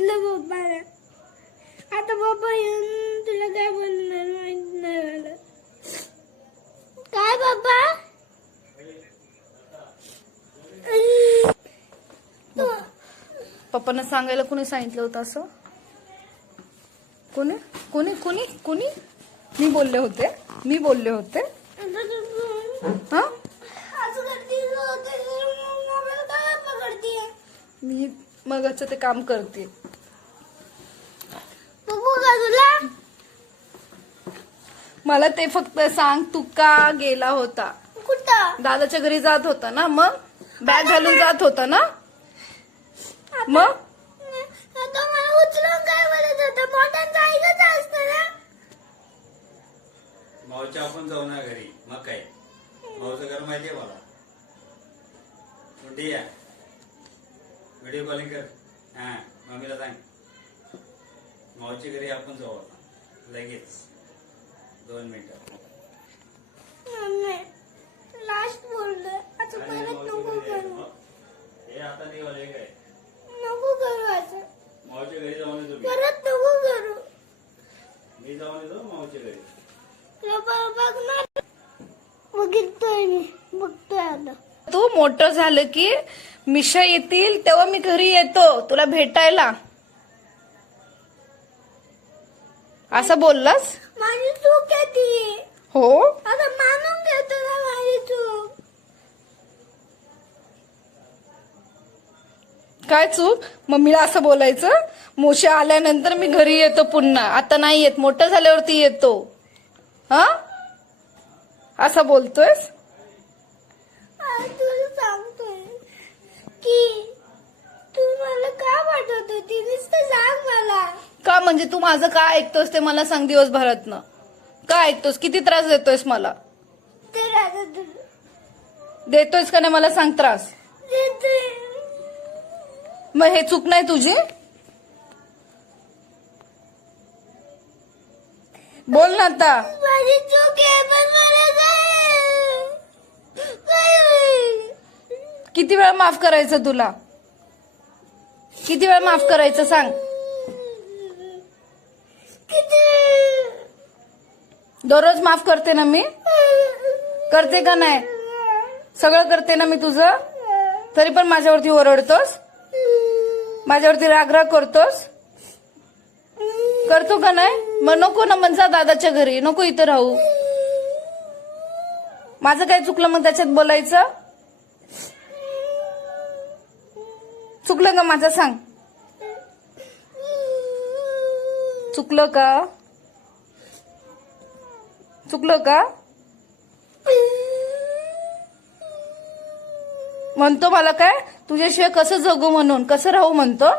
सांगितलं पप्पाला. आता पप्पा येऊन तुला काय बोलणार माहित नाही मला. काय पप्पा? पप्पांना सांगायला कोणी सांगितलं होतं असं? कोणी कोणी कोणी कोणी? मी बोलले होते. हा, असं करते मोबाईल काय पकडते. मी मगाचं ते काम करते. बघू का तुला? मला ते फक्त सांग, तू का गेला होता? कुठं? दादाच्या घरी जात होता ना, मग बॅग घालून जात होता ना, मग आता मला उचलून काय बोलत होता? मोठ्यांचं ऐकत असतं ना. मावच्या आपण जाऊ ना घरी, मग काय मावचं घर माहितीये मला. कुठे या व्हिडिओ कॉलिंग कर. हा, मम्मीला सांग मावच्या घरी आपण जाऊ आता लगेच 2 मिनिटं. मम्मी लास्ट बोललोय. आता परत नको करू. हे आता नाही वाले काय नको करू असं. मावच्या घरी जाऊन येतो मी. परत नको करू. मी जाऊन येतो मावच्या घरी. बघणार बघितोय मी. बघतोय आता. तू मोठं झालं की मिशा येतील तेव्हा मी घरी येतो तुला भेटायला, असं बोललास? माझी चूक आहे ती. हो, आता मानून घेतो ना माझी चूक. काय चूक? मम्मीला असं बोलायचं, मोशा आल्यानंतर मी घरी येतो पुन्हा, आता नाही येत, मोठं झाल्यावरती येतो. हा, असं बोलतोयस? तुला सांगतोय की तू मला का पाठवत होती. नुसतं सांग मला. का म्हणजे तू माझं काय ऐकतोस ते मला सांग. दिवसभरातनं का ऐकतोस? किती त्रास देतोयस मला? ते राहत तुला देतोयस का नाही मला सांग त्रास? देतोय. मग हे चूक नाही तुझी? बोल ना आता. माझी चूक आहे पण मला काय होईल? किती वेळा माफ करायचं तुला? किती वेळा माफ करायचं सांग? किती? दररोज माफ करते ना मी. करते का नाही? सगळं करते ना मी तुझं, तरी पण माझ्यावरती ओरडतोस, माझ्यावरती रागराग करतोस. करतो का नाही? मग नको ना, मग जा दादाच्या घरी, नको इथं राहू. माझं काय चुकलं मग त्याच्यात बोलायचं? चुकलं का माझं सांग? चुकलं का? चुकलं का? म्हणतो मला काय तुझ्याशिवाय कसं जगू म्हणून, कसं राहू म्हणतो.